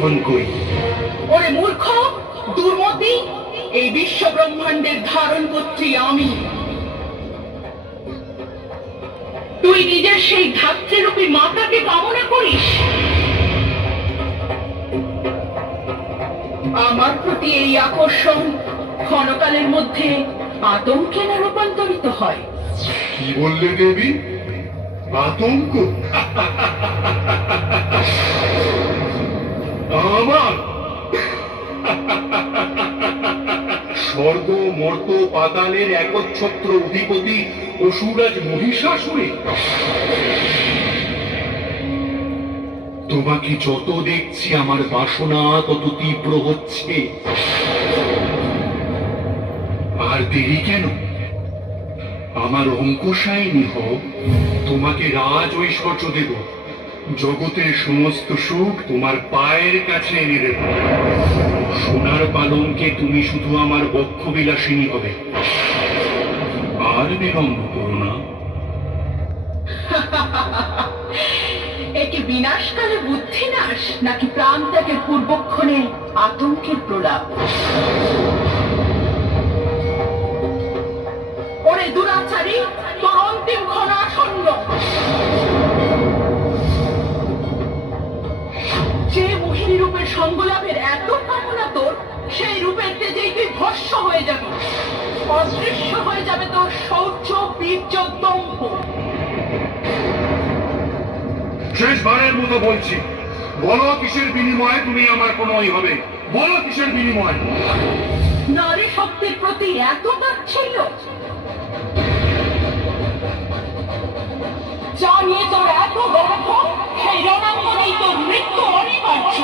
পর্যবেক্ষণ করি। ওরে মূর্খ, দুর্মতি, এই বিশ্ব ব্রহ্মাণ্ডের ধারণ কর্ত্রী আমি। তুই নিজের সেই ধাত্রীরূপী মাতাকে কামনা করিস। আমার প্রতি এই আকর্ষণ ক্ষণকালের মধ্যে আতঙ্কে না রূপান্তরিত হয়। কি বললে দেবী? আতঙ্ক? আমার স্বর্গ মর্ত পাতালের একচ্ছত্র অধিপতি অসুরাজ মহিষাসুরে? তোমাকে যত দেখছি আমার বাসনা তত তীব্র হচ্ছে। আর দেরি কেন? আমার অঙ্কুশায়িনী হও, তোমাকে রাজ ঐশ্বর্য দেব, জগতের সমস্ত সুখ তোমার পায়ের কাছে এনে দেব। সোনার পালঙ্কে তুমি শুধু আমার বক্ষ বিলাসিনী হবে। আর বিলম্ব করো না। একে বিনাশকালে বুদ্ধি নাশ, নাকি প্রাণ ত্যাগের পূর্বক্ষণে আতঙ্কের প্রলাপ? ওরে দুরাচারী, তোর অন্তিম ক্ষণ আসন্ন। যে মোহিনী রূপের সঙ্গলাভের এত কামনা তোর, সেই রূপের তেজেই তুই ভস্ম হয়ে যাবি। অদৃশ্য হয়ে যাবে তোর শৌর্য, বীর্য, দম্ভ। শেষবারের মতো বলছি, বলো কিসের বিনিময়ে তুমি আমার কোনই হবে? বলো কিসের বিনিময়ে? নারী শক্তির প্রতি এত তাচ্ছিল্য? যা নিয়ে তোর এত গর্ব, সেই রণাঙ্গনেই তোর মৃত্যু অনিবার্য।